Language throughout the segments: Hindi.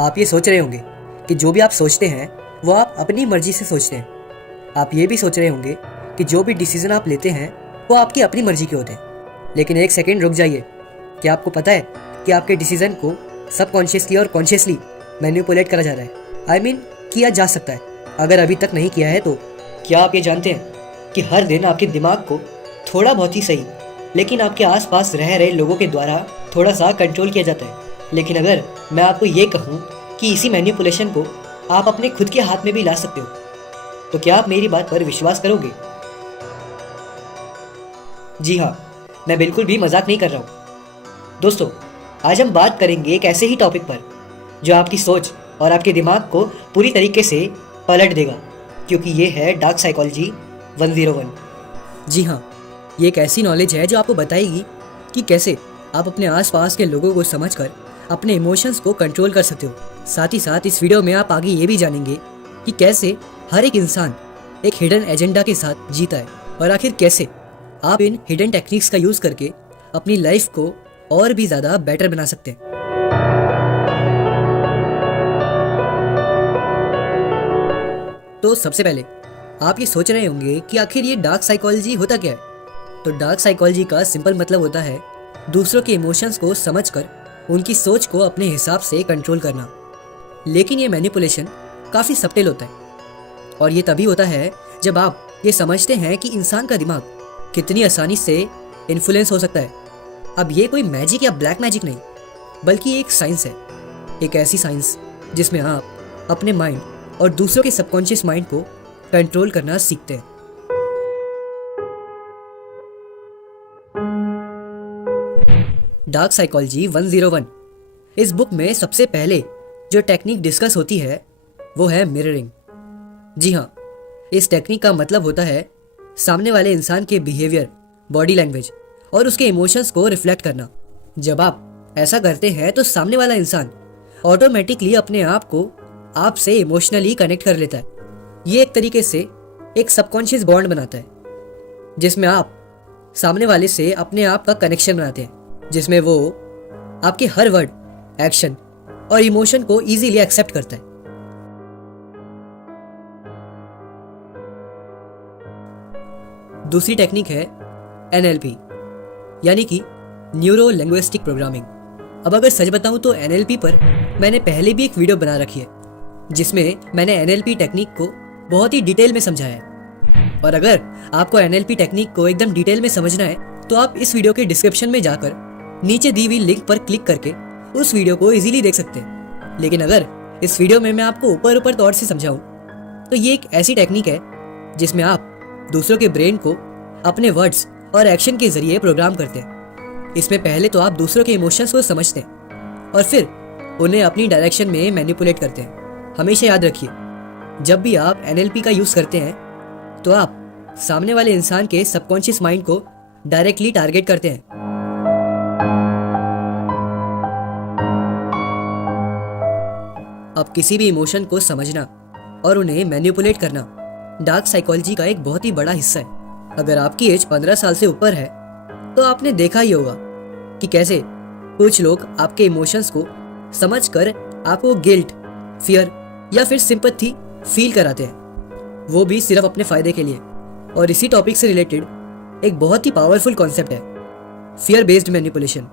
आप ये सोच रहे होंगे कि जो भी आप सोचते हैं वो आप अपनी मर्जी से सोचते हैं। आप ये भी सोच रहे होंगे कि जो भी डिसीजन आप लेते हैं वो आपकी अपनी मर्जी के होते हैं। लेकिन एक सेकेंड रुक जाइए। क्या आपको पता है कि आपके डिसीजन को सबकॉन्शियसली और कॉन्शियसली मैनिपुलेट करा जा रहा है? I mean, किया जा सकता है। अगर अभी तक नहीं किया है तो क्या आप ये जानते हैं कि हर दिन आपके दिमाग को थोड़ा बहुत ही सही लेकिन आपके आसपास रह रहे लोगों के द्वारा थोड़ा सा कंट्रोल किया जाता है। लेकिन अगर मैं आपको ये कहूँ कि इसी मैनिपुलेशन को आप अपने खुद के हाथ में भी ला सकते हो, तो क्या आप मेरी बात पर विश्वास करोगे? जी हाँ, मैं बिल्कुल भी मजाक नहीं कर रहा हूँ। दोस्तों, आज हम बात करेंगे एक ऐसे ही टॉपिक पर जो आपकी सोच और आपके दिमाग को पूरी तरीके से पलट देगा, क्योंकि ये है डार्क साइकोलॉजी 101। जी हाँ, ये एक ऐसी नॉलेज है जो आपको बताएगी कि कैसे आप अपने आसपास के लोगों को समझकर अपने इमोशंस को कंट्रोल कर सकते हो। साथ ही साथ इस वीडियो में आप आगे ये भी जानेंगे कि कैसे हर एक इंसान एक हिडन एजेंडा के साथ जीता है और आखिर कैसे आप इन हिडन टेक्निक्स का यूज करके अपनी लाइफ को और भी ज़्यादा बेटर बना सकते हैं। तो सबसे पहले आप ये सोच रहे होंगे कि आखिर ये डार्क साइकोलॉजी होता क्या है? तो डार्क साइकोलॉजी का सिंपल मतलब होता है दूसरों के इमोशंस को समझकर उनकी सोच को अपने हिसाब से कंट्रोल करना। लेकिन ये मैनिपुलेशन काफ़ी सब्टिल होता है और ये तभी होता है जब आप ये समझते हैं कि इंसान का दिमाग कितनी आसानी से इन्फ्लुएंस हो सकता है। अब ये कोई मैजिक या ब्लैक मैजिक नहीं, बल्कि एक साइंस है, एक ऐसी साइंस जिसमें आप अपने माइंड और दूसरों के सबकॉन्शियस माइंड को कंट्रोल करना सीखते हैं। डार्क साइकोलॉजी 101 इस बुक में सबसे पहले जो टेक्निक डिस्कस होती है वो है मिररिंग। जी हाँ, इस टेक्निक का मतलब होता है सामने वाले इंसान के बिहेवियर, बॉडी लैंग्वेज और उसके इमोशंस को रिफ्लेक्ट करना। जब आप ऐसा करते हैं तो सामने वाला इंसान ऑटोमेटिकली अपने आप को आपसे इमोशनली कनेक्ट कर लेता है। ये एक तरीके से एक सबकॉन्शियस बॉन्ड बनाता है जिसमें आप सामने वाले से अपने आप का कनेक्शन बनाते हैं, जिसमें वो आपके हर वर्ड, एक्शन और इमोशन को इजीली एक्सेप्ट करता है। दूसरी टेक्निक है NLP यानी कि न्यूरो लिंग्विस्टिक प्रोग्रामिंग। अब अगर सच बताऊं तो NLP पर मैंने पहले भी एक वीडियो बना रखी है जिसमें मैंने NLP टेक्निक को बहुत ही डिटेल में समझाया है। और अगर आपको NLP टेक्निक को एकदम डिटेल में समझना है तो आप इस वीडियो के डिस्क्रिप्शन में जाकर नीचे दी हुई लिंक पर क्लिक करके उस वीडियो को इजीली देख सकते हैं। लेकिन अगर इस वीडियो में मैं आपको ऊपर तौर से समझाऊं तो ये एक ऐसी टेक्निक है जिसमें आप दूसरों के ब्रेन को अपने वर्ड्स और एक्शन के जरिए प्रोग्राम करते हैं। इसमें पहले तो आप दूसरों के इमोशंस को समझते हैं और फिर उन्हें अपनी डायरेक्शन में मैनिपुलेट करते हैं। हमेशा याद रखिए, जब भी आप NLP का यूज करते हैं तो आप सामने वाले इंसान के सबकॉन्शियस माइंड को डायरेक्टली टारगेट करते हैं। अब किसी भी इमोशन को समझना और उन्हें मैनिपुलेट करना डार्क साइकोलॉजी का एक बहुत ही बड़ा हिस्सा है। अगर आपकी एज 15 साल से ऊपर है तो आपने देखा ही होगा कि कैसे कुछ लोग आपके इमोशंस को समझकर आपको गिल्ट, फियर या फिर सिंपैथी फील कराते हैं, वो भी सिर्फ अपने फायदे के लिए। और इसी टॉपिक से रिलेटेड एक बहुत ही पावरफुल कॉन्सेप्ट है फियर बेस्ड मैनिपुलेशन।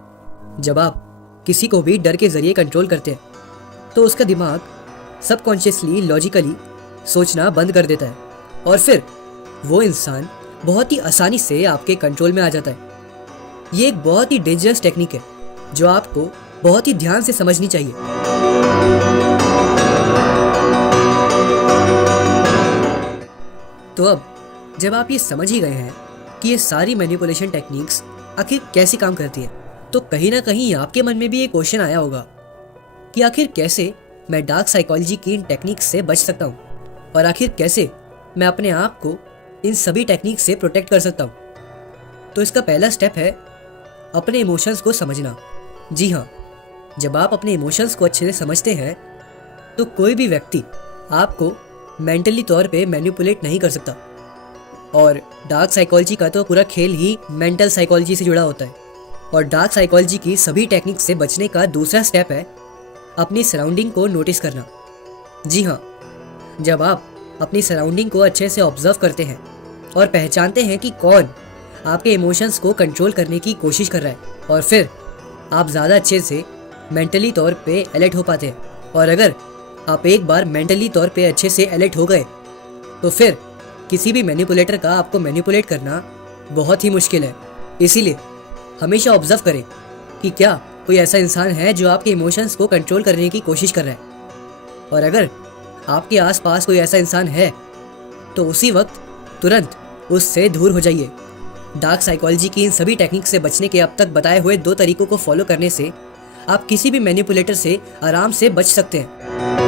जब आप किसी को भी डर के जरिए कंट्रोल करते हैं तो उसका दिमाग सबकॉन्शियसली लॉजिकली सोचना बंद कर देता है और फिर वो इंसान बहुत ही आसानी से आपके कंट्रोल में आ जाता है। ये एक बहुत ही डेंजरस टेक्निक है जो आपको बहुत ही ध्यान से समझनी चाहिए। तो अब जब आप ये समझ ही गए हैं कि ये सारी मैनिपुलेशन टेक्निक्स आखिर कैसे काम करती है, तो कहीं ना कहीं आपके मन में भी ये क्वेश्चन आया होगा कि आखिर कैसे मैं डार्क साइकोलॉजी की इन टेक्निक्स से बच सकता हूँ और आखिर कैसे मैं अपने आप को इन सभी टेक्निक से प्रोटेक्ट कर सकता हूँ। तो इसका पहला स्टेप है अपने इमोशंस को समझना। जी हाँ, जब आप अपने इमोशंस को अच्छे से समझते हैं तो कोई भी व्यक्ति आपको मेंटली तौर पे मैनिपुलेट नहीं कर सकता। और डार्क साइकोलॉजी का तो पूरा खेल ही मेंटल साइकोलॉजी से जुड़ा होता है। और डार्क साइकोलॉजी की सभी टेक्निक से बचने का दूसरा स्टेप है अपनी सराउंडिंग को नोटिस करना। जी हाँ, जब आप अपनी सराउंडिंग को अच्छे से ऑब्जर्व करते हैं और पहचानते हैं कि कौन आपके इमोशंस को कंट्रोल करने की कोशिश कर रहा है, और फिर आप ज़्यादा अच्छे से मेंटली तौर पे अलर्ट हो पाते हैं। और अगर आप एक बार मेंटली तौर पे अच्छे से अलर्ट हो गए तो फिर किसी भी मैनिपुलेटर का आपको मैनिपुलेट करना बहुत ही मुश्किल है। इसीलिए हमेशा ऑब्जर्व करें कि क्या कोई ऐसा इंसान है जो आपके इमोशंस को कंट्रोल करने की कोशिश कर रहा है, और अगर आपके आसपास कोई ऐसा इंसान है तो उसी वक्त तुरंत उससे दूर हो जाइए। डार्क साइकोलॉजी की इन सभी टेक्निक से बचने के अब तक बताए हुए 2 तरीकों को फॉलो करने से आप किसी भी मैनिपुलेटर से आराम से बच सकते हैं।